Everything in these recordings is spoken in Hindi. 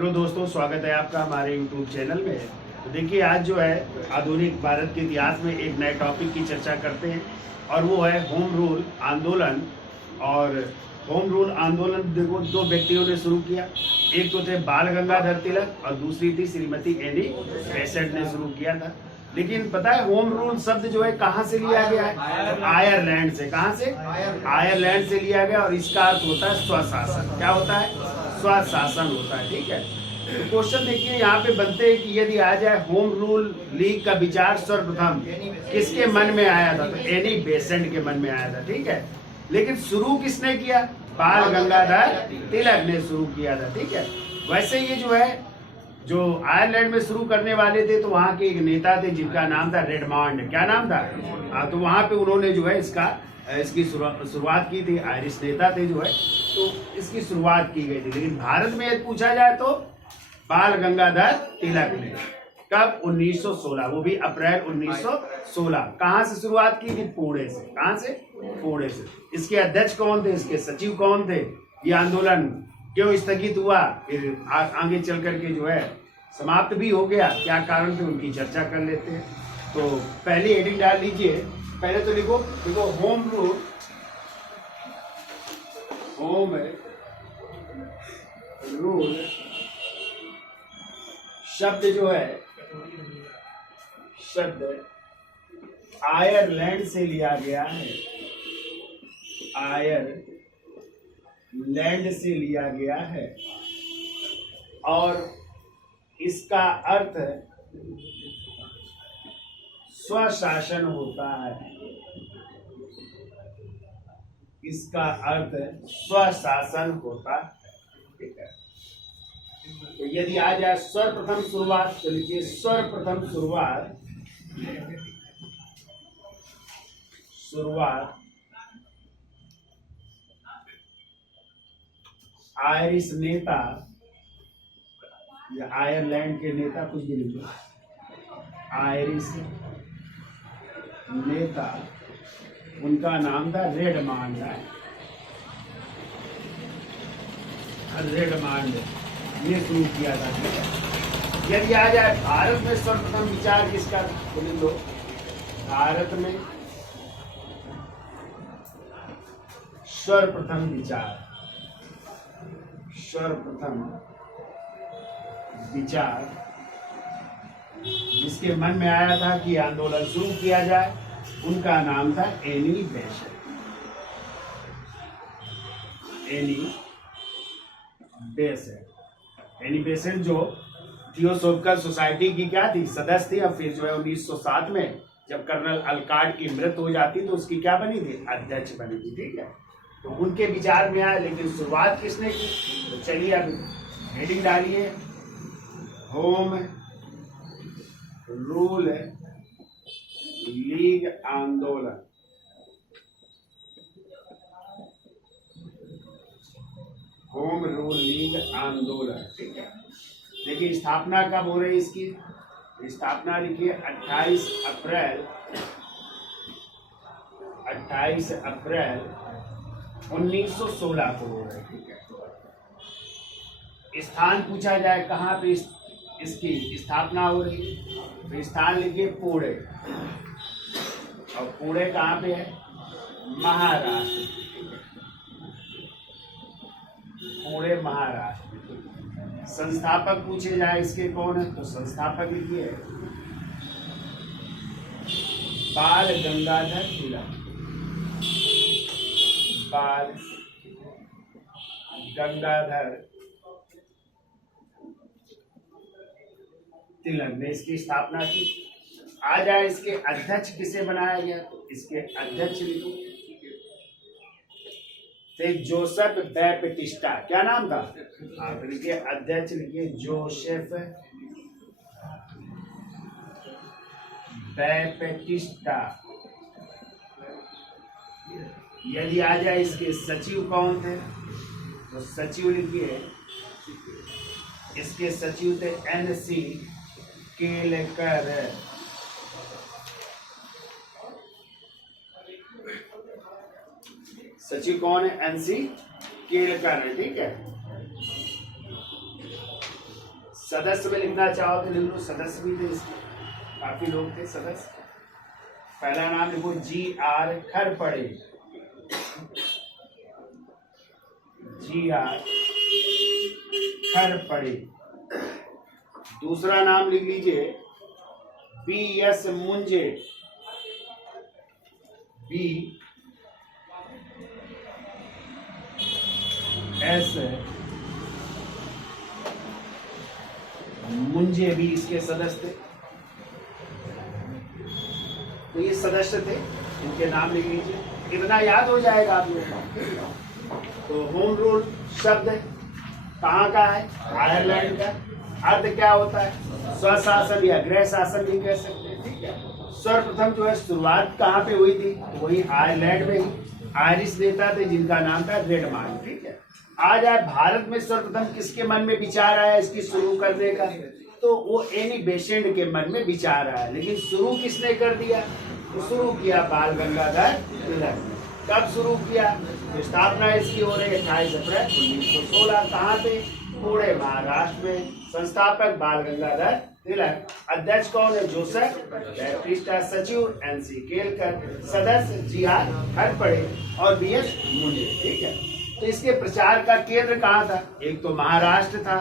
हेलो दोस्तों, स्वागत है आपका हमारे यूट्यूब चैनल में। तो देखिए, आज जो है आधुनिक भारत के इतिहास में एक नए टॉपिक की चर्चा करते हैं और वो है होम रूल आंदोलन। और होम रूल आंदोलन देखो, दो व्यक्तियों ने शुरू किया। एक तो थे बाल गंगाधर तिलक और दूसरी थी श्रीमती एनी बेसेंट ने शुरू किया था। लेकिन पता है होम रूल शब्द जो है कहाँ से लिया गया है? तो आयरलैंड से। कहाँ से? आयरलैंड से लिया गया और इसका अर्थ होता है स्वशासन। क्या होता है? स्वशासन होता है। ठीक है, तो क्वेश्चन देखिए यहाँ पे बनते हैं कि यदि आ जाए होम रूल लीग का विचार सर्वप्रथम किसके मन में आया था? तो एनी बेसेंट के मन में आया था। ठीक है, लेकिन शुरू किसने किया? बाल गंगाधर तिलक ने शुरू किया था। ठीक है, वैसे ये जो है जो आयरलैंड में शुरू करने वाले थे तो वहाँ के एक नेता थे जिनका नाम था रेडमांड। क्या नाम था? तो वहाँ पे उन्होंने जो है इसकी शुरुआत की थी। आयरिश नेता थे जो है, तो इसकी शुरुआत की गई थी। लेकिन भारत में यदि पूछा जाए तो बाल गंगाधर तिलक ने कब? 1916, वो भी अप्रैल 1916। कहाँ से शुरुआत की थी? पुणे से। कहाँ से? पुणे से। इसके अध्यक्ष कौन थे? इसके सचिव कौन थे? ये आंदोलन क्यों स्थगित हुआ, फिर आगे चल करके जो है समाप्त भी हो गया, क्या कारण थे, उनकी चर्चा कर लेते हैं। तो पहली हेडिंग डाल लीजिए। पहले तो लिखो होम रूल। होम रूल शब्द जो है आयरलैंड से लिया गया है। आयरलैंड से लिया गया है और इसका अर्थ स्वशासन होता है। इसका अर्थ स्वशासन होता है। ठीक है, तो यदि आ जाए सर्वप्रथम शुरुआत, तो लिखिए सर्वप्रथम शुरुआत आयरिश नेता या आयरलैंड के नेता, कुछ भी लिखो, आयरिश नेता, उनका नाम था रेडमांड। रेडमांड ये शुरू किया था। यदि आ जाए भारत में सर्वप्रथम विचार किसका? तो लिख लो भारत में सर्वप्रथम विचार जिसके मन में आया था कि आंदोलन शुरू किया जाए, उनका नाम था एनी बेसेंट। एनी बेसेंट जो थियोसोफिकल सोसाइटी की क्या थी? सदस्य थी। और फिर जो है 1907 में जब कर्नल अलकार्ड की मृत्यु हो जाती तो उसकी क्या बनी थी? अध्यक्ष बनी थी। ठीक है, तो उनके विचार में आया। लेकिन शुरुआत किसने की? तो चलिए अब हेडिंग डालिए, होम रूल लीग आंदोलन। होम रूल लीग आंदोलन। ठीक है, देखिए स्थापना कब हो रही इसकी? स्थापना लिखिए 28 अप्रैल 1916 को हो रही। ठीक है, स्थान पूछा जाए कहाँ पे इसकी स्थापना हो रही, तो स्थान लिखिए पुणे। और पुणे कहाँ पे है? महाराष्ट्र। पुणे महाराष्ट्र। संस्थापक पूछे जाए इसके कौन है, तो संस्थापक लिखिए बाल गंगाधर तिलक। बाल गंगाधर तिलक ने इसकी स्थापना की। आ जाए इसके अध्यक्ष किसे बनाया गया, तो इसके अध्यक्ष लिखो थे जोसेफ बैप्टिस्टा। क्या नाम था? आप लिखिए अध्यक्ष लिखिए जोसेफ बैप्टिस्टा। यदि आ जाए इसके सचिव कौन थे, तो सचिव लिखिए इसके सचिव थे NC केलकर। सचिव कौन है? NC केलकर है। ठीक है, सदस्य में लिखना चाहो तो लिख लो, सदस्य भी थे इसके, काफी लोग थे सदस्य। पहला नाम लिखो GR खरपड़े, GR खरपड़े। दूसरा नाम लिख लीजिए BS मुंजे, BS मुंजे भी इसके सदस्य थे। तो ये सदस्य थे, इनके नाम लिख लीजिए, इतना याद हो जाएगा आप लोगों को। तो होम रूल शब्द कहाँ का है? आयरलैंड का। अर्थ क्या होता है? स्वशासन या गृह शासन भी कह सकते हैं, ठीक है। सर्वप्रथम जो है शुरुआत कहाँ पे हुई थी? वही आयरलैंड में ही। आयरिश नेता थे जिनका नाम था रेडमान, ठीक है। आज आप भारत में सर्वप्रथम किसके मन में विचार आया इसकी शुरू करने का? तो वो एनी बेसेंट के मन में विचार आया, लेकिन शुरू किसने कर दिया? तो शुरू किया बाल गंगाधर तिलक। कब शुरू किया? तो स्थापना इसकी हो रही 28 अप्रैल 1916। कहाँ पे? पुणे महाराष्ट्र में। संस्थापक बाल गंगाधर तिलक। अध्यक्ष कौन है? Joseph Baptista. सचिव NC केलकर। सदस्य GR खरपड़े और BS मुंजे, ठीक है। तो इसके प्रचार का केंद्र कहाँ था? एक तो महाराष्ट्र था,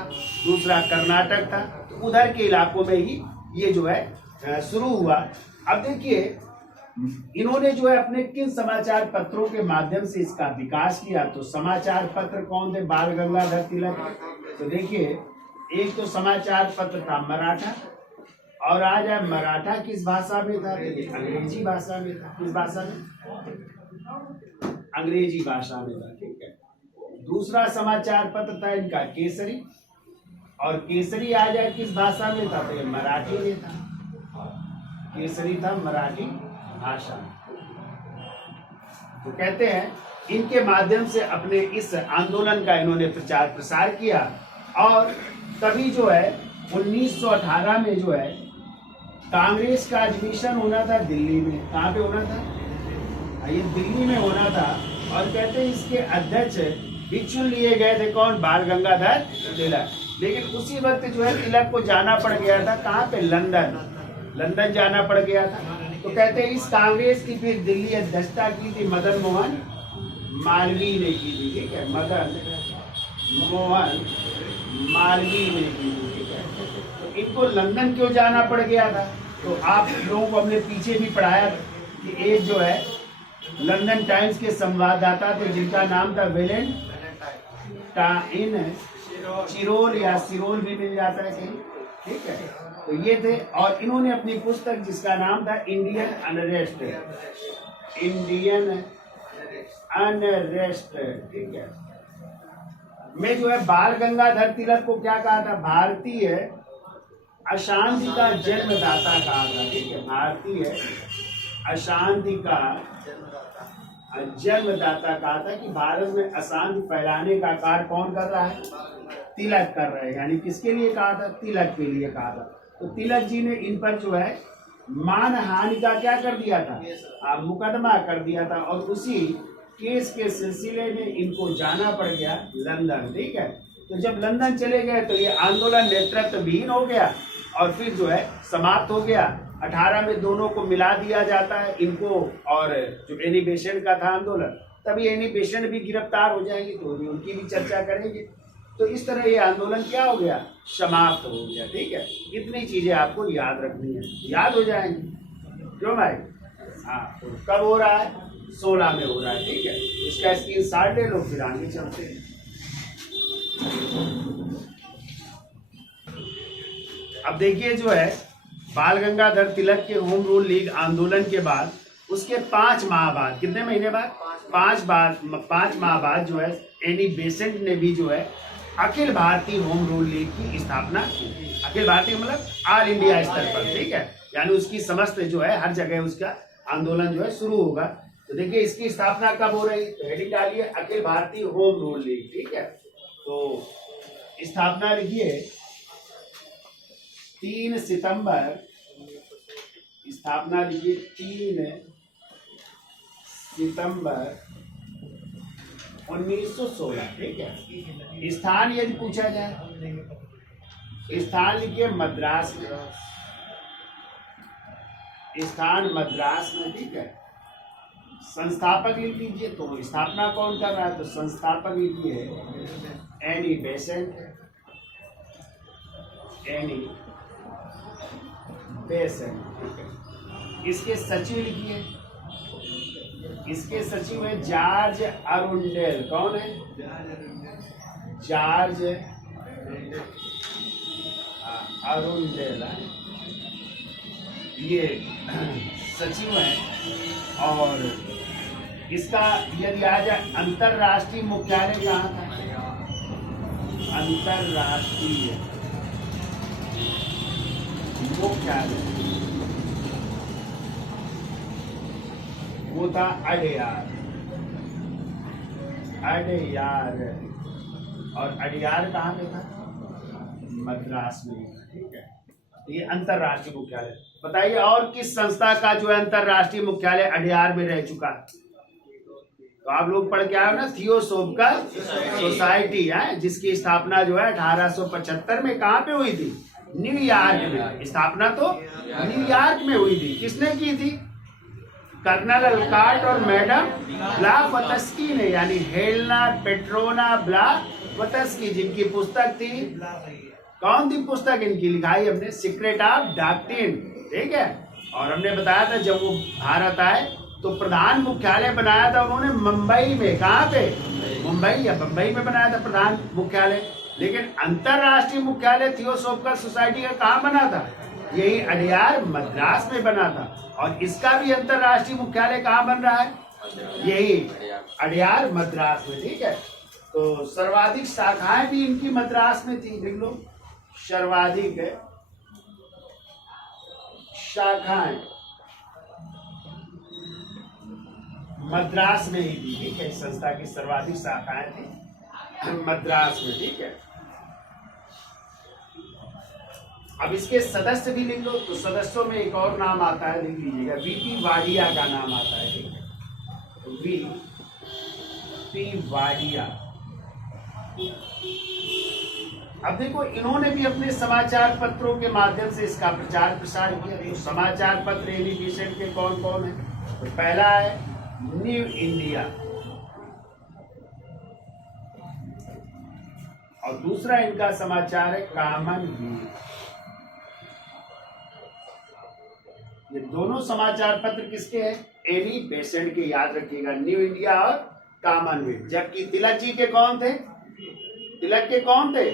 दूसरा कर्नाटक था। तो उधर के इलाकों में ही ये जो है शुरू हुआ। अब देखिए इन्होंने जो है अपने किन समाचार पत्रों के माध्यम से इसका विकास किया। तो समाचार पत्र कौन थे? बाल गंगाधर तिलक। तो देखिए एक तो समाचार पत्र था मराठा, और आज है मराठा किस भाषा में था? अंग्रेजी भाषा में था। किस भाषा में? अंग्रेजी भाषा में था, ठीक है। दूसरा समाचार पत्र था इनका केसरी, और केसरी आ जाए किस भाषा में था? तो ये मराठी में था। केसरी था मराठी भाषा। तो कहते हैं इनके माध्यम से अपने इस आंदोलन का इन्होंने प्रचार प्रसार किया, और तभी जो है 1918 में जो है कांग्रेस का अधिवेशन होना था दिल्ली में। कहाँ पे होना था? ये दिल्ली में होना था। और कहते हैं इसके अध्यक्ष भी चुन लिए गए थे। कौन? बाल गंगाधर तिलक। लेकिन उसी वक्त जो है तिलक को जाना पड़ गया था। कहाँ पे? लंदन जाना पड़ गया था। तो कहते हैं इस कांग्रेस की फिर दिल्ली अध्यक्षता की थी मदन मोहन मालवीय ने की थी, ठीक है। मदन मोहन मालवीय ने की थी, ठीक है। तो इनको लंदन क्यों जाना पड़ गया था? तो आप लोगों को हमने पीछे भी पढ़ाया कि एक जो है लंदन टाइम्स के संवाददाता थे जिनका नाम था वेलेंटाइन चिरोल, या सिरोल भी मिल जाता है कहीं, ठीक है। तो ये थे, और इन्होंने अपनी पुस्तक जिसका नाम था इंडियन अनरेस्ट, ठीक है, में जो है बाल गंगाधर तिलक को क्या कहा था? भारतीय अशांति का जन्मदाता कहा था, ठीक है। भारतीय अशांति का जन्मदाता कहा था कि भारत में अशांति फैलाने का कार्य कौन कर रहा है? तिलक कर रहे हैं। यानी किसके लिए कहा था? तिलक के लिए कहा था। तो तिलक जी ने इन पर जो है मानहानि का क्या कर दिया था? मुकदमा कर दिया था, और उसी केस के सिलसिले में इनको जाना पड़ गया लंदन, ठीक है। तो जब लंदन चले गए तो ये आंदोलन नेतृत्व विहीन हो गया, और फिर जो है समाप्त हो गया। 18 में दोनों को मिला दिया जाता है, इनको और जो एनी बेसेंट का था आंदोलन। तभी एनी बेसेंट भी गिरफ्तार हो जाएंगे, तो उनकी भी चर्चा करेंगे। तो इस तरह ये आंदोलन क्या हो गया? समाप्त हो गया, ठीक है। इतनी चीजें आपको याद रखनी है, याद हो जाएंगी, क्यों भाई? हाँ, तो कब हो रहा है? 16 में हो रहा है, ठीक है। इसका स्क्रीनशॉट ले लो, फिर आगे चलते हैं। अब देखिए जो है बाल गंगाधर तिलक के होम रूल लीग आंदोलन के बाद उसके 5 माह बाद, कितने महीने बाद? 5 माह बाद जो है एनी बेसेंट ने भी जो है Akhil Bharatiya home rule league की स्थापना की। अखिल भारतीय मतलब ऑल इंडिया स्तर पर, ठीक है। यानी उसकी समस्त जो है हर जगह उसका आंदोलन जो है शुरू होगा। तो देखिए इसकी स्थापना कब हो रही? तो हेडिंग डालिए Akhil Bharatiya home rule league, ठीक है। तो स्थापना लिखिए 3 सितंबर, स्थापना लिखिए 3 सितंबर 1916, ठीक है। स्थान यदि पूछा जाए स्थान लिखिए मद्रास में, स्थान मद्रास में, ठीक है। संस्थापक लिख लीजिए, तो स्थापना कौन कर रहा है, तो संस्थापक लिखिए एनी बेसेंट, एनी बेसेंट, ठीक है। इसके सचिव लिखिए, इसके सचिव है जॉर्ज अरुंडेल। कौन है, जॉर्ज अरुंडेल, ये सचिव है। और इसका यदि आ जाए अंतरराष्ट्रीय मुख्यालय कहाँ था, अंतरराष्ट्रीय मुख्यालय वो था अडयार, अडयार। और अडयार कहाँ पे था, मद्रास में, ठीक है। ये अंतरराष्ट्रीय मुख्यालय। बताइए और किस संस्था का जो है अंतरराष्ट्रीय मुख्यालय अडयार में रह चुका है, तो आप लोग पढ़ के आए ना, थियोसोफिकल सोसाइटी है, जिसकी स्थापना जो है 1875 में कहाँ पे हुई थी, न्यूयॉर्क में। स्थापना तो न्यूयॉर्क में हुई थी। किसने की थी, कर्नल अल्काट और मैडम ब्लावत्स्की ने, यानी हेलेना पेट्रोना ब्लावत्स्की, जिनकी पुस्तक थी, कौन थी पुस्तक इनकी, लिखाई हमने सीक्रेट ऑफ डॉक्ट्रिन, ठीक है। और हमने बताया था जब वो भारत आए तो प्रधान मुख्यालय बनाया था उन्होंने मुंबई में। कहाँ पे, मुंबई या बंबई में बनाया था प्रधान मुख्यालय। लेकिन अंतरराष्ट्रीय मुख्यालय थियोसोफिकल सोसाइटी का कहाँ बना था, यही अडयार मद्रास में बना था। और इसका भी अंतरराष्ट्रीय मुख्यालय कहाँ बन रहा है, यही अडयार मद्रास में, ठीक है। तो सर्वाधिक शाखाएं भी इनकी मद्रास में थी, देख लो, सर्वाधिक शाखाएं मद्रास में ही थी, ठीक है। संस्था की सर्वाधिक शाखाएं थी मद्रास में, ठीक है। अब इसके सदस्य भी लिख लो, तो सदस्यों में एक और नाम आता है, लिख लीजिएगा, वीपी वाडिया का नाम आता है, ठीक है। तो वीपी वाडिया। अब देखो इन्होंने भी अपने समाचार पत्रों के माध्यम से इसका प्रचार प्रसार किया। तो समाचार पत्र एलिगेशन के कौन कौन है, तो पहला है न्यू इंडिया, और दूसरा इनका समाचार है कॉमनवेल्थ। ये दोनों समाचार पत्र किसके हैं, एनी बेसेंट के, याद रखिएगा, न्यू इंडिया और कॉमनवेल्थ। जबकि तिलक जी के कौन थे, तिलक के कौन थे,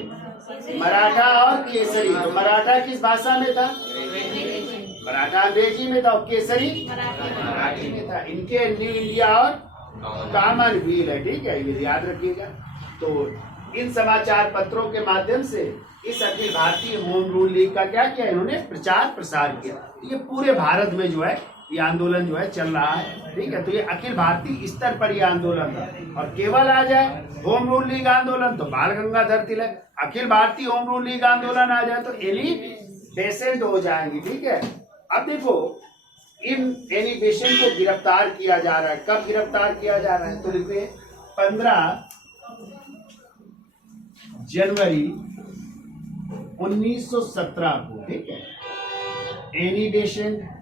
मराठा और केसरी। तो मराठा किस भाषा में था, मराठा अंग्रेजी में था, और केसरी मराठी में था। इनके न्यू इंडिया और कॉमनवेल्थ है, ठीक है, ये याद रखिएगा। तो इन समाचार पत्रों के माध्यम से इस Akhil Bharatiya home rule league का क्या किया, इन्होंने प्रचार प्रसार किया। ये पूरे भारत में जो है ये आंदोलन जो है चल रहा है, ठीक है। तो ये अखिल भारतीय स्तर पर ये आंदोलन था। और केवल आ जाए होम रूल लीग आंदोलन तो बाल Gangadhar Tilak, Akhil Bharatiya home rule league आंदोलन आ जाए तो एनी बेसेंट हो जाएंगी, ठीक है। अब देखो इन एनी बेसेंट को गिरफ्तार किया जा रहा है। कब गिरफ्तार किया जा रहा है, तो लिखिए 15 जनवरी 1917 को, ठीक है। एनी बेसेंट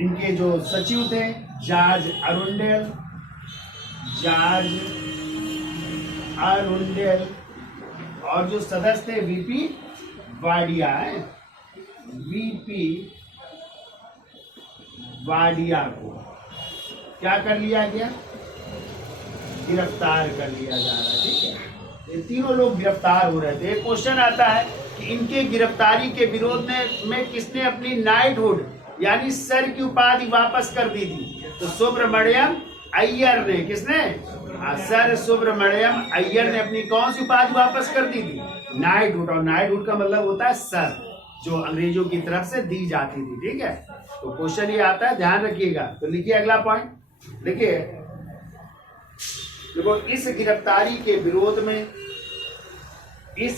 इनके जो सचिव थे जॉर्ज अरुंडेल, और जो सदस्य थे वीपी वाडिया है, वीपी वाडिया को क्या कर लिया गया, गिरफ्तार कर लिया जा रहा है, ठीक है। ये तीनों लोग गिरफ्तार हो रहे थे। एक क्वेश्चन आता है कि इनके गिरफ्तारी के विरोध में किसने अपनी नाइटहुड यानी सर की उपाधि वापस कर दी थी, तो सुब्रमण्यम अय्यर ने, किसने, सर सुब्रमण्यम अय्यर ने अपनी कौन सी उपाधि वापस कर दी थी, नाइटहुड। और नाइटहुड का मतलब होता है सर, जो अंग्रेजों की तरफ से दी जाती थी, ठीक है। तो क्वेश्चन ये आता है, ध्यान रखिएगा। तो लिखिए अगला पॉइंट, लिखिए देखो इस गिरफ्तारी के विरोध में एस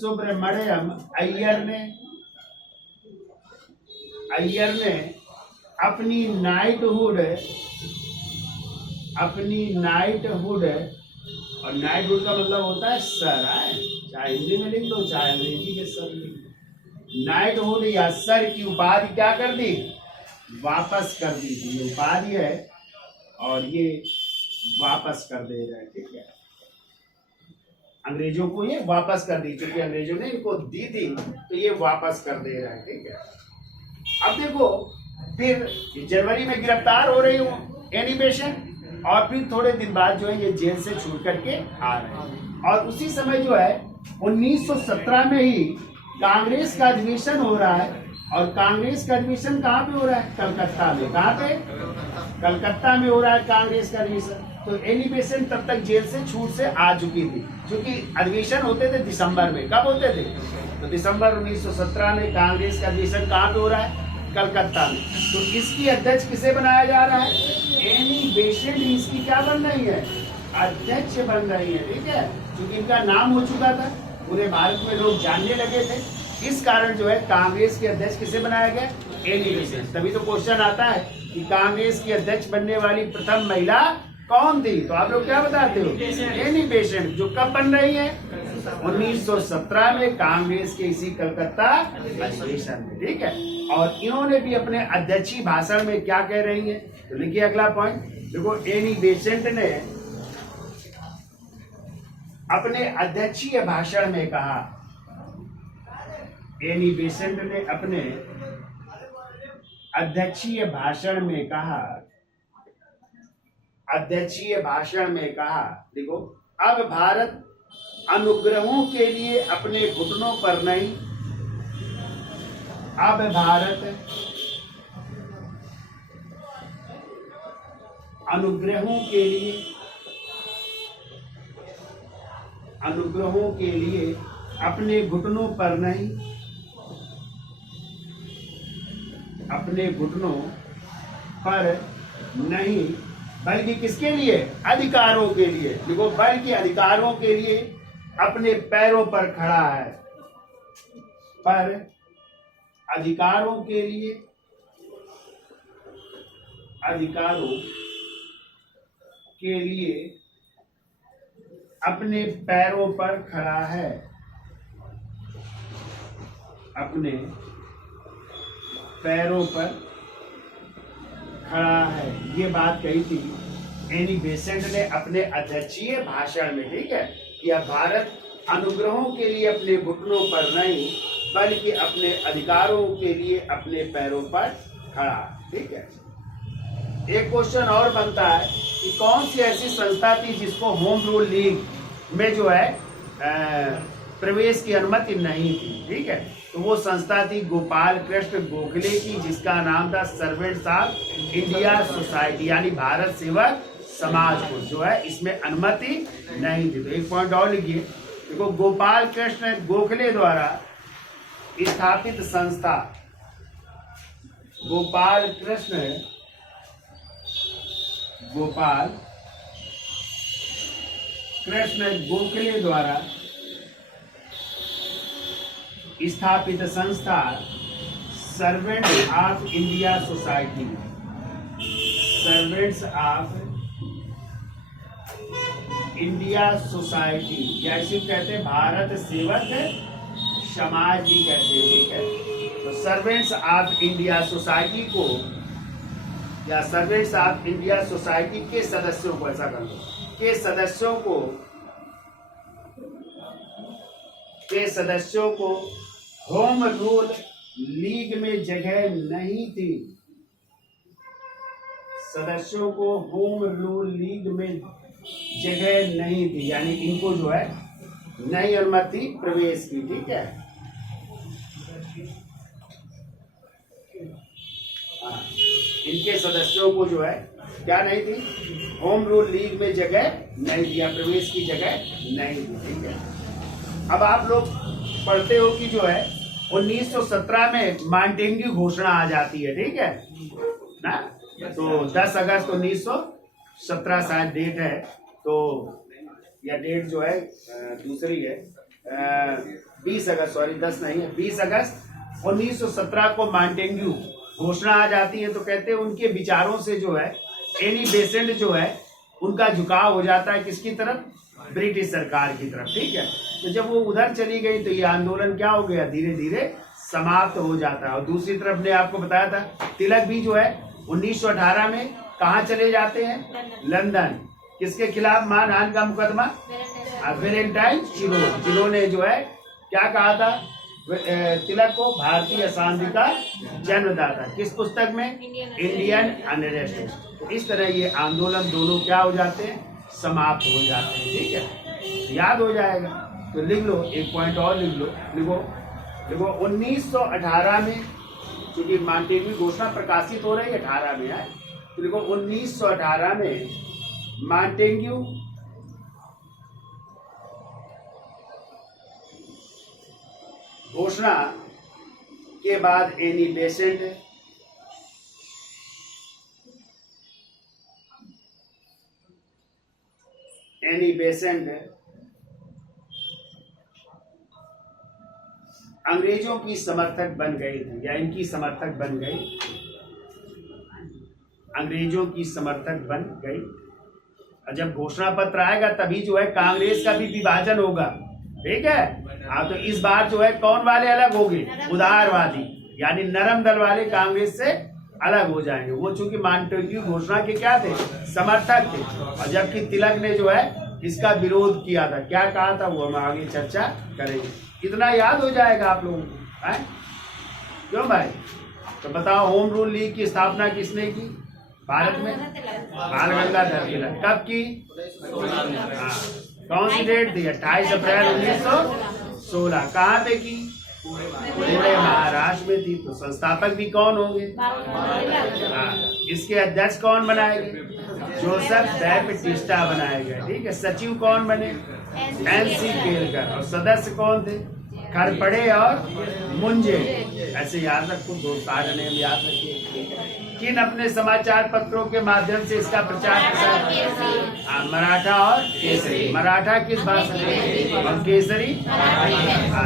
सुब्रमण्यम अय्यर ने अय्यर ने अपनी नाइटहुड, और नाइटहुड का मतलब होता है सर, चाहे हिंदी में लिख दो चाहे अंग्रेजी के सर लिख दो। नाइटहुड या सर की उपाधि क्या कर दी, वापस कर दी थी। ये उपाधि है और ये वापस कर दे रहे हैं, ठीक है। अंग्रेजों को ये वापस कर दी, क्योंकि अंग्रेजों ने इनको दी थी तो ये वापस कर दे रहे हैं, ठीक है। अब देखो, फिर जनवरी में गिरफ्तार हो रही हूँ एनी बेसेंट, और फिर थोड़े दिन बाद जो है ये जेल से छूट करके आ रहे हैं। और उसी समय जो है 1917 में ही कांग्रेस का अधिवेशन हो रहा है। और कांग्रेस का अधिवेशन कहाँ पे हो रहा है, कलकत्ता में। कहाँ पे, कलकत्ता में हो रहा है कांग्रेस का अधिवेशन। तो एनी बेसेंट तब तक जेल से छूट से आ चुकी थी, क्योंकि अधिवेशन होते थे दिसंबर में। कब होते थे, तो दिसंबर 1917 में कांग्रेस का अधिवेशन कहाँ पे हो रहा है, कलकत्ता में। तो इसकी अध्यक्ष किसे बनाया जा रहा है, एनी बेसेंट इसकी क्या बन रही है, अध्यक्ष बन रही है, ठीक है। क्योंकि इनका नाम हो चुका था, पूरे भारत में लोग जानने लगे थे, इस कारण जो है कांग्रेस के अध्यक्ष किसे बनाया गया, एनी बेसेंट। तभी तो क्वेश्चन आता है कि कांग्रेस की अध्यक्ष बनने वाली प्रथम महिला कौन थी, तो आप लोग क्या बताते हो, एनी बेसेंट, जो कब बन रही है, 1917 में कांग्रेस के इसी कलकत्ता अधिवेशन में, ठीक है। और इन्होंने भी अपने अध्यक्षीय भाषण में क्या कह रही है, तो लिखिए अगला पॉइंट। देखो, एनी बेसेंट ने अपने अध्यक्षीय भाषण में कहा, एनी बेसेंट ने अपने अध्यक्षीय भाषण में कहा, देखो, अब भारत अनुग्रहों के लिए अपने घुटनों पर नहीं, अब भारत अनुग्रहों के लिए अपने घुटनों पर नहीं, बल्कि किसके लिए, अधिकारों के लिए। देखो, बल्कि अधिकारों के लिए अपने पैरों पर खड़ा है, पर अधिकारों के लिए अपने पैरों पर खड़ा है, अपने पैरों पर खड़ा है। ये बात कही थी एनी बेसेंट ने अपने अध्यक्षीय भाषण में, ठीक है, कि अब भारत अनुग्रहों के लिए अपने घुटनों पर नहीं, बल्कि अपने अधिकारों के लिए अपने पैरों पर खड़ा, ठीक है। एक क्वेश्चन और बनता है कि कौन सी ऐसी संस्था थी जिसको होम रूल लीग में जो है प्रवेश की अनुमति नहीं थी, ठीक है। तो वो संस्था थी गोपाल कृष्ण गोखले की, जिसका नाम था सर्वेंट्स ऑफ इंडिया सोसाइटी, यानी भारत सेवक समाज को जो है इसमें अनुमति नहीं थी। तो एक पॉइंट और लिखिए, देखो, गोपाल कृष्ण गोखले द्वारा स्थापित संस्था, गोपाल कृष्ण गोखले द्वारा स्थापित संस्था सर्वेंट्स ऑफ इंडिया सोसाइटी, या इसे कहते हैं भारत सेवक समाज भी कहते हैं, ठीक है। तो सर्वेंट्स ऑफ इंडिया सोसाइटी को, या सर्वेंट्स ऑफ इंडिया सोसाइटी के सदस्यों को, ऐसा कर लो, के सदस्यों को होम रूल लीग में जगह नहीं थी, सदस्यों को होम रूल लीग में जगह नहीं थी, यानी इनको जो है नहीं अनुमति प्रवेश की, ठीक है। इनके सदस्यों को जो है क्या नहीं थी, होम रूल लीग में जगह नहीं दिया, प्रवेश की जगह नहीं दी, ठीक है। अब आप लोग पढ़ते हो कि जो है 1917 में मॉन्टेग्यू घोषणा आ जाती है, ठीक है ना। तो 10 अगस्त 1917 शायद डेट है, तो या डेट जो है दूसरी है, 20 अगस्त, सॉरी 10 नहीं है, 20 अगस्त 1917 को मॉन्टेग्यू घोषणा आ जाती है तो कहते हैं उनके विचारों से जो है एनी बेसेंट जो है उनका झुकाव हो जाता है किसकी तरफ, ब्रिटिश सरकार की तरफ। ठीक है, तो जब वो उधर चली गई तो ये आंदोलन क्या हो गया, धीरे धीरे समाप्त हो जाता है। और दूसरी तरफ ने आपको बताया था तिलक भी जो है 1918 में कहाँ चले जाते हैं, लंदन। किसके खिलाफ मानहानि का मुकदमा, वैलेंटाइन चिरो ने जो है क्या कहा था, तिलक को भारतीय अशांति का जन्मदाता, किस पुस्तक में, इंडियन अनरेस्ट। तो इस तरह ये आंदोलन दोनों क्या हो जाते हैं, समाप्त हो जाते हैं। ठीक है, याद हो जाएगा तो लिख लो, एक पॉइंट और लिख लो, लिखो 1918 में, क्योंकि मॉन्टेग्यू घोषणा प्रकाशित हो रही है 18 में है, तो लिखो 1918 में मॉन्टेग्यू घोषणा के बाद एनी बेसेंट अंग्रेजों की समर्थक बन गई थी, या इनकी समर्थक बन गई, अंग्रेजों की समर्थक बन गई। और जब घोषणा पत्र आएगा तभी जो है कांग्रेस का भी विभाजन होगा। ठीक है, हाँ, तो इस बार जो है कौन वाले अलग होंगे, उदारवादी, यानी नरम दल वाले कांग्रेस से अलग हो जाएंगे। वो चूंकि मॉन्टेग्यू घोषणा के क्या थे, समर्थक थे, और जबकि तिलक ने जो है इसका विरोध किया था। क्या कहा था वो हम आगे चर्चा करेंगे। इतना याद हो जाएगा आप लोगों को, है क्यों भाई? तो बताओ, होम रूल लीग की स्थापना किसने की भारत में? बाल गंगाधर तिलक। कब की? कौन सी डेट थी? 28 अप्रैल 1916। कहाँ पे की? पूरे महाराष्ट्र में थी। तो संस्थापक भी कौन होंगे? इसके अध्यक्ष कौन बनाए गए? जोसेफ बैप्टिस्टा बनाए गए। ठीक है, सचिव कौन बने? एनसी केलकर। और सदस्य कौन थे? खरपड़े और मुंजे। ऐसे याद रखो, दो सारे नेम याद रखिए। किन अपने समाचार पत्रों के माध्यम से इसका प्रचार प्रसार? मराठा और केसरी। मराठा किस भाषा में और केसरी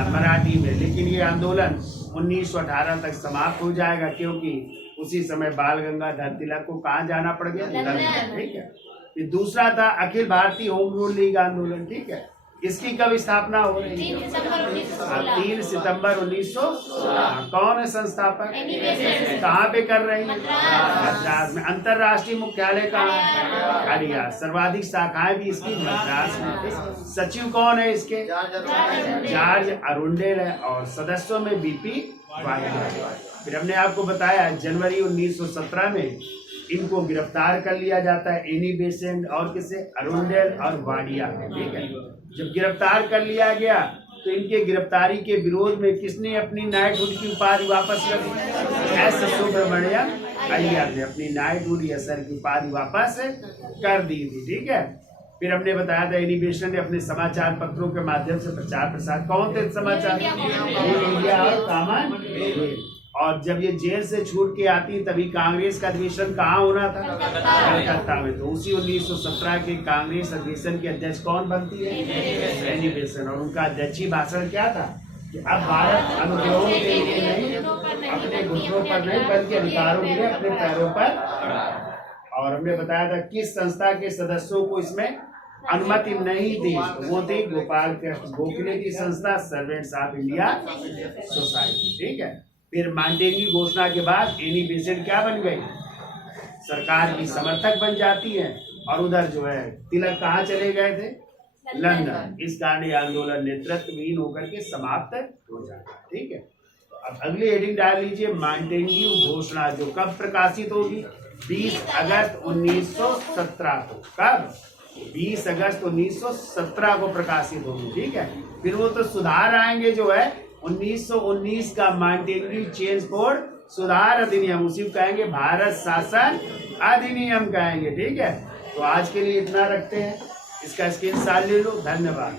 मराठी में। लेकिन ये आंदोलन 1918 तक समाप्त हो जाएगा, क्योंकि उसी समय बाल गंगाधर तिलक को कहाँ जाना पड़ गया, लंदन। ठीक है, ये दूसरा था Akhil Bharatiya home rule league आंदोलन। ठीक है, इसकी कब स्थापना हो रही है? 3 सितंबर 1916। कौन है संस्थापक? कहाँ पे कर रही है? मद्रास में। अंतर्राष्ट्रीय मुख्यालय कहाँ है? हरियाणा। सर्वाधिक शाखाएं भी इसकी मद्रास में। सचिव कौन है इसके? जॉर्ज अरुंडेल है। और सदस्यों में बीपी वाहिनी। फिर हमने आपको बताया जनवरी 1917 में इनको गिरफ्तार कर लिया जाता है, एनी बेसेंट और किसे, अरुंडेल और वाडिया। ठीक है, जब गिरफ्तार कर लिया गया तो इनके गिरफ्तारी के विरोध में किसने अपनी नाइटहुड की उपाधि वापस कर दी? एस सुब्रमण्यम अय्यर ने अपनी नाइटहुड या सर की उपाधि वापस कर दी थी। ठीक है, फिर हमने बताया था एनी बेसेंट ने अपने समाचार पत्रों के माध्यम से प्रचार प्रसार। कौन थे समाचार? इंडिया और कॉमन। और जब ये जेल से छूट के आती तभी कांग्रेस का अधिवेशन कहाँ होना था? कलकत्ता में। तो उसी 1917 के कांग्रेस अधिवेशन के अध्यक्ष कौन बनती है? Annie Besant. और उनका अध्यक्षीय भाषण क्या था कि अब भारत अनुग्रहों के लिए नहीं, अपने घुटनों पर नहीं, बल्कि अधिकारों के लिए अपने पैरों पर। और हमने बताया था किस संस्था के सदस्यों को इसमें अनुमति नहीं थी, वो थी गोपाल कृष्ण गोखले की संस्था, सर्वेंट्स ऑफ इंडिया सोसाइटी। ठीक है, फिर मॉन्टेग्यू घोषणा के बाद एनी बेसेंट क्या बन गई? सरकार की समर्थक बन जाती है। और उधर जो है तिलक कहाँ चले गए थे? लंदन। इस कारण ये आंदोलन नेतृत्वहीन होकर के समाप्त हो जाता है। ठीक है, अब अगली हेडिंग डाल लीजिए, मॉन्टेग्यू घोषणा जो कब प्रकाशित होगी? 20 अगस्त 1917 को। कब? 20 अगस्त 1917 को प्रकाशित होगी। ठीक है, फिर वो तो सुधार आएंगे जो है 1919 का मॉन्टेग्यू चेंज कोड सुधार अधिनियम, उसी को कहेंगे भारत शासन अधिनियम कहेंगे। ठीक है, तो आज के लिए इतना रखते हैं, इसका स्क्रीनशॉट ले लो। धन्यवाद।